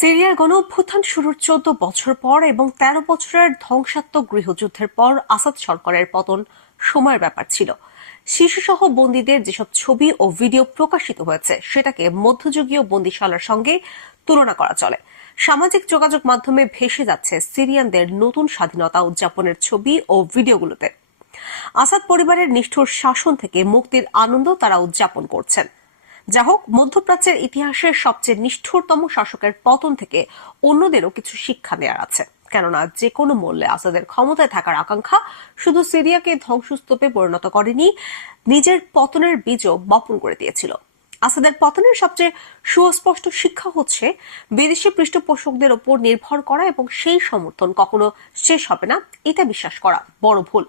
সিরিয়ার গণঅভ্যুত্থান শুরুর 14 বছর পর এবং 13 বছরের ধ্বংসাত্মক গৃহযুদ্ধের পর আসাদ সরকারের পতন সময়ের ব্যাপার ছিল। শিশুসহ বন্দীদের যেসব ছবি ও ভিডিও প্রকাশিত হয়েছে সেটাকে মধ্যযুগীয় বন্দিশালার সঙ্গে তুলনা করা চলে। সামাজিক যোগাযোগ মাধ্যমে ভেসে যাচ্ছে সিরিয়ানদের নতুন স্বাধীনতা উদযাপনের ছবি ও ভিডিওগুলোতে। আসাদ পরিবারের নিষ্ঠুর শাসন থেকে মুক্তির আনন্দ তারা উদযাপন করছেন। যা হোক, মধ্যপ্রাচ্যের ইতিহাসের সবচেয়ে নিষ্ঠুরতম শাসকের পতন থেকে অন্যদেরও কিছু শিক্ষা নেওয়ার আছে। কেননা যে কোনো মূল্যে আসাদের ক্ষমতায় থাকার আকাঙ্ক্ষা শুধু সিরিয়াকে ধ্বংসস্তূপে পরিণত করেনি, নিজের পতনের বীজও বপন করে দিয়েছিল। আসাদের পতনের সবচেয়ে সুস্পষ্ট শিক্ষা হচ্ছে বিদেশি পৃষ্ঠপোষকদের ওপর নির্ভর করা এবং সেই সমর্থন কখনো শেষ হবে না এটা বিশ্বাস করা বড় ভুল।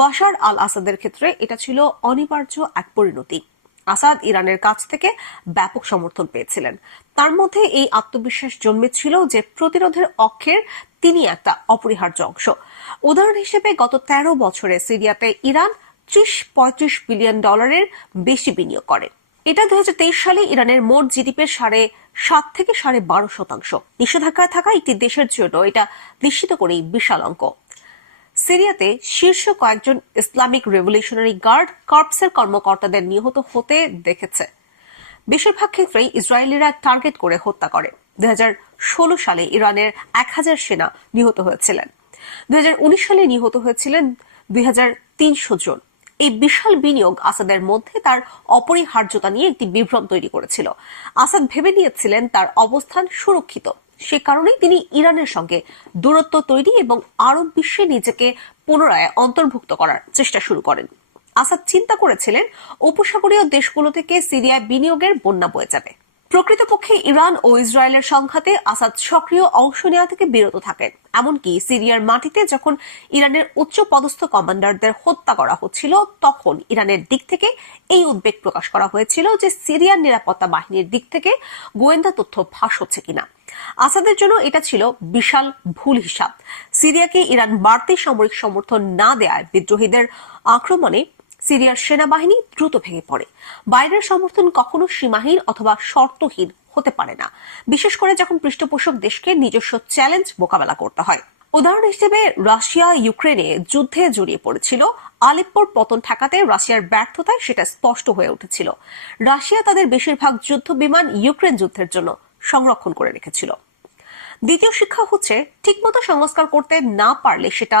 বাশার আল আসাদের ক্ষেত্রে এটা ছিল অনিবার্য এক পরিণতি। আসাদ ইরানের কাছ থেকে ব্যাপক সমর্থন পেয়েছিলেন। তার মধ্যে এই আত্মবিশ্বাস জন্মেছিল যে প্রতিরোধের অক্ষের তিনি একটা অপরিহার্য অংশ। উদাহরণ হিসেবে গত 13 বছরে সিরিয়াতে ইরান 30-35 বিলিয়ন ডলারের বেশি বিনিয়োগ করে। এটা 2023 সালে ইরানের মোট জিডিপির 7.5 থেকে 12.5%। নিষেধাজ্ঞায় থাকা একটি দেশের জন্য এটা নিশ্চিত করেই বিশাল অঙ্ক। সিরিয়াতে শীর্ষ কয়েকজন ইসলামিক রেভলিউশনারি গার্ড কর্পসের কর্মকর্তাদের নিহত হতে দেখেছে। বেশিরভাগ ক্ষেত্রেই ইসরায়েলিরা টার্গেট করে হত্যা করে। 2016 সালে ইরানের 1000 সেনা নিহত হয়েছিলেন। 2019 সালে নিহত হয়েছিলেন 2300 জন। এই বিশাল বিনিয়োগ আসাদের মধ্যে তার অপরিহার্যতা নিয়ে একটি বিভ্রম তৈরি করেছিল। আসাদ ভেবে নিয়েছিলেন তার অবস্থান সুরক্ষিত। সে কারণেই তিনি ইরানের সঙ্গে দূরত্ব তৈরি এবং আরব বিশ্বে নিজেকে পুনরায় অন্তর্ভুক্ত করার চেষ্টা শুরু করেন। আসাদ চিন্তা করেছিলেন উপসাগরীয় দেশগুলো থেকে সিরিয়ায় বিনিয়োগের বন্যা বয়ে যাবে। প্রকৃতপক্ষে ইরান ও ইসরায়েলের সংঘাতে আসাদ সক্রিয় অংশ নেওয়া থেকে বিরত থাকেন। এমনকি সিরিয়ার মাটিতে যখন ইরানের উচ্চ পদস্থ কমান্ডারদের হত্যা করা হচ্ছিল, তখন ইরানের দিক থেকে এই উদ্বেগ প্রকাশ করা হয়েছিল যে সিরিয়ার নিরাপত্তা বাহিনীর দিক থেকে গোয়েন্দা তথ্য ফাঁস হচ্ছে কিনা। আসাদের জন্য এটা ছিল বিশাল ভুল হিসাব। সিরিয়াকে ইরান বাড়তি সামরিক সমর্থন না দেয়ায় বিদ্রোহীদের আক্রমণে সিরিয়ার সেনাবাহিনী দ্রুত ভেঙে পড়ে। বাইরের সমর্থন কখনো সীমাহীন অথবা শর্তহীন হতে পারে না, বিশেষ করে যখন পৃষ্ঠপোষক দেশকে নিজস্ব চ্যালেঞ্জ মোকাবেলা করতে হয়। উদাহরণ হিসেবে রাশিয়া ইউক্রেনে যুদ্ধে জড়িয়ে পড়েছিল। আলেপ্পোর পতন ঠেকাতে রাশিয়ার ব্যর্থতায় সেটা স্পষ্ট হয়ে উঠেছিল। রাশিয়া তাদের বেশিরভাগ যুদ্ধ বিমান ইউক্রেন যুদ্ধের জন্য সংরক্ষণ করে রেখেছিল। দ্বিতীয় শিক্ষা হচ্ছে, ঠিকমতো সংস্কার করতে না পারলে সেটা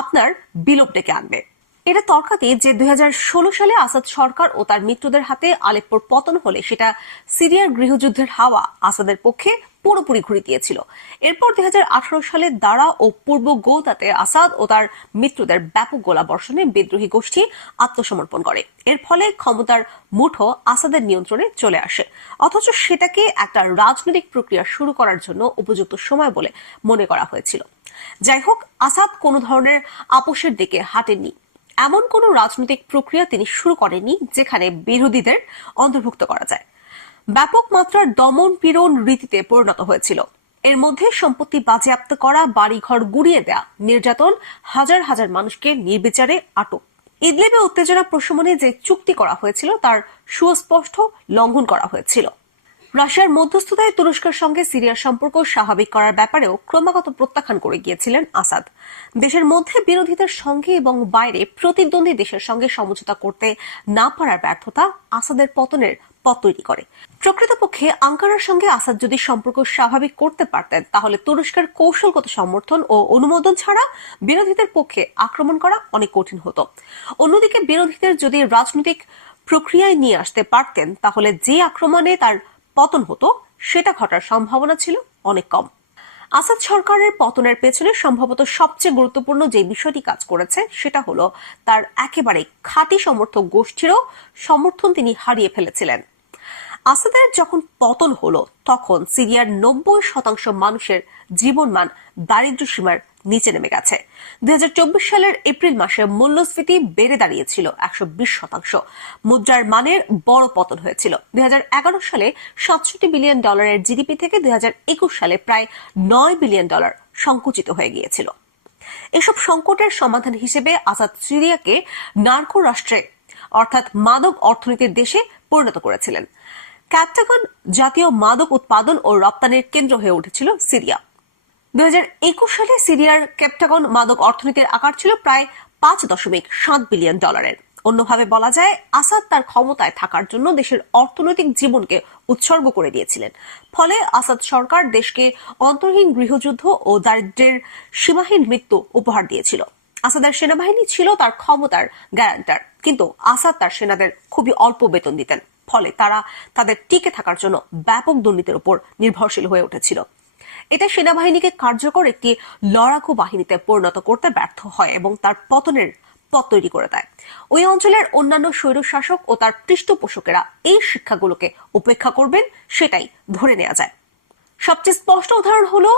আপনার বিলোপ ডেকে আনবে। এটা তর্কাতে যে 2016 সালে আসাদ সরকার ও তার মিত্রদের হাতে আলেপ্পোর পতন হলে সেটা সিরিয়ার গৃহযুদ্ধের হাওয়া আসাদের পক্ষে পুরোপুরি ঘুরে দিয়েছিল। এরপর 2018 সালে দারা ও পূর্ব গৌতাতে আসাদ ও তার মিত্রদের ব্যাপক গোলাবর্ষণে বিদ্রোহী গোষ্ঠী আত্মসমর্পণ করে। এর ফলে ক্ষমতার মুঠো আসাদের নিয়ন্ত্রণে চলে আসে, অথচ সেটাকে একটা রাজনৈতিক প্রক্রিয়া শুরু করার জন্য উপযুক্ত সময় বলে মনে করা হয়েছিল। যাই হোক, আসাদ কোনো ধরনের আপোষের দিকে হাঁটেননি। এমন কোন রাজনৈতিক প্রক্রিয়া তিনি শুরু করেননি যেখানে বিরোধীদের অন্তর্ভুক্ত করা যায়। ব্যাপক মাত্রার দমন পীড়ন রীতিতে পরিণত হয়েছিল। এর মধ্যে সম্পত্তি বাজেয়াপ্ত করা, বাড়িঘর গুড়িয়ে দেয়া, নির্যাতন, হাজার হাজার মানুষকে নির্বিচারে আটক। ইদলিবে উত্তেজনা প্রশমনে যে চুক্তি করা হয়েছিল তার সুস্পষ্ট লঙ্ঘন করা হয়েছিল। রাশিয়ার মধ্যস্থতায় তুরস্কের সঙ্গে সিরিয়ার সম্পর্ক স্বাভাবিক করার ব্যাপারেও ক্রমাগত প্রত্যাখ্যান করে গিয়েছিলেন আসাদ। দেশের মধ্যে বিরোধীদের সঙ্গে এবং বাইরে প্রতিদ্বন্দ্বী দেশের সঙ্গে সমঝোতা করতে না পারার ব্যর্থতা আসাদের পতনের পথ তৈরি করে। প্রকৃতপক্ষে আঙ্কারার সঙ্গে আসাদ যদি সম্পর্ক স্বাভাবিক করতে পারতেন, তাহলে তুরস্কের কৌশলগত সমর্থন ও অনুমোদন ছাড়া বিরোধীদের পক্ষে আক্রমণ করা অনেক কঠিন হতো। অন্যদিকে বিরোধীদের যদি রাজনৈতিক প্রক্রিয়ায় নিয়ে আসতে পারতেন, তাহলে যে আক্রমণে তার পতন হতো সেটা ঘটার সম্ভাবনা ছিল অনেক কম। আসাদ সরকারের পতনের পেছনে সম্ভবত সবচেয়ে গুরুত্বপূর্ণ যে বিষয়টি কাজ করেছে সেটা হলো তার একেবারে খাঁটি সমর্থক গোষ্ঠীরও সমর্থন তিনি হারিয়ে ফেলেছিলেন। আসাদের যখন পতন হলো, তখন সিরিয়ার 90% মানুষের জীবনমান দারিদ্র সীমার নিচে নেমে গেছে। 2024 সালের এপ্রিল মাসে মূল্যস্ফীতি বেড়ে দাঁড়িয়েছিল 120%। মুদ্রার মানের বড় পতন হয়েছিল। 2011 সালে 67 বিলিয়ন ডলারের জিডিপি থেকে 2021 সালে প্রায় 9 বিলিয়ন ডলার সংকুচিত হয়ে গিয়েছিল। এসব সংকটের সমাধান হিসেবে আসাদ সিরিয়াকে নার্কো রাষ্ট্রে অর্থাৎ মাদক অর্থনীতির দেশে পরিণত করেছিলেন। ক্যাপটাগন জাতীয় মাদক উৎপাদন ও রপ্তানির কেন্দ্র হয়ে উঠেছিল সিরিয়া। 2021 সালে সিরিয়ার ক্যাপটাগন মাদক অর্থনীতির আকার ছিল প্রায় $5.7 বিলিয়ন। অন্যভাবে বলা যায়, আসাদ তার ক্ষমতায় থাকার জন্য দেশের অর্থনৈতিক জীবনকে উৎসর্গ করে দিয়েছিলেন। ফলে আসাদ সরকার দেশকে অন্তহীন গৃহযুদ্ধ ও দারিদ্র্যের সীমাহীন মৃত্যু উপহার দিয়েছিল। আসাদের সেনাবাহিনী ছিল তার ক্ষমতার গ্যারান্টার, কিন্তু আসাদ তার সেনাদের খুবই অল্প বেতন দিতেন। ফলে তারা তাদের টিকে থাকার জন্য ব্যাপক দুর্নীতির উপর নির্ভরশীল হয়ে উঠেছিল। এটা সেনাবাহিনীকে কার্যকর একটি লড়াকু বাহিনীতে পরিণত করতে ব্যর্থ হয় এবং তার পতনের পথ তৈরি করে দেয়। ওই অঞ্চলের অন্যান্য স্বৈরশাসক ও তার পৃষ্ঠপোষকেরা এই শিক্ষাগুলোকে উপেক্ষা করবেন, সেটাই ধরে নেওয়া যায়। সবচেয়ে স্পষ্ট উদাহরণ হলো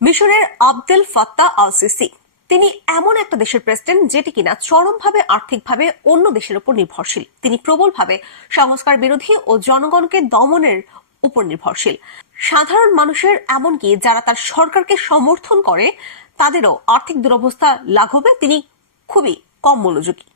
মিশরের আবদেল ফাত্তাহ আল সিসি। তিনি এমন একটা দেশের প্রেসিডেন্ট যেটি কিনা চরমভাবে আর্থিকভাবে অন্য দেশের উপর নির্ভরশীল। তিনি প্রবলভাবে সংস্কার বিরোধী ও জনগণকে দমনের উপর নির্ভরশীল। সাধারণ মানুষের, এমনকি যারা তার সরকারকে সমর্থন করে, তাদেরও আর্থিক দুরবস্থা লাঘবে তিনি খুবই কম মনোযোগী।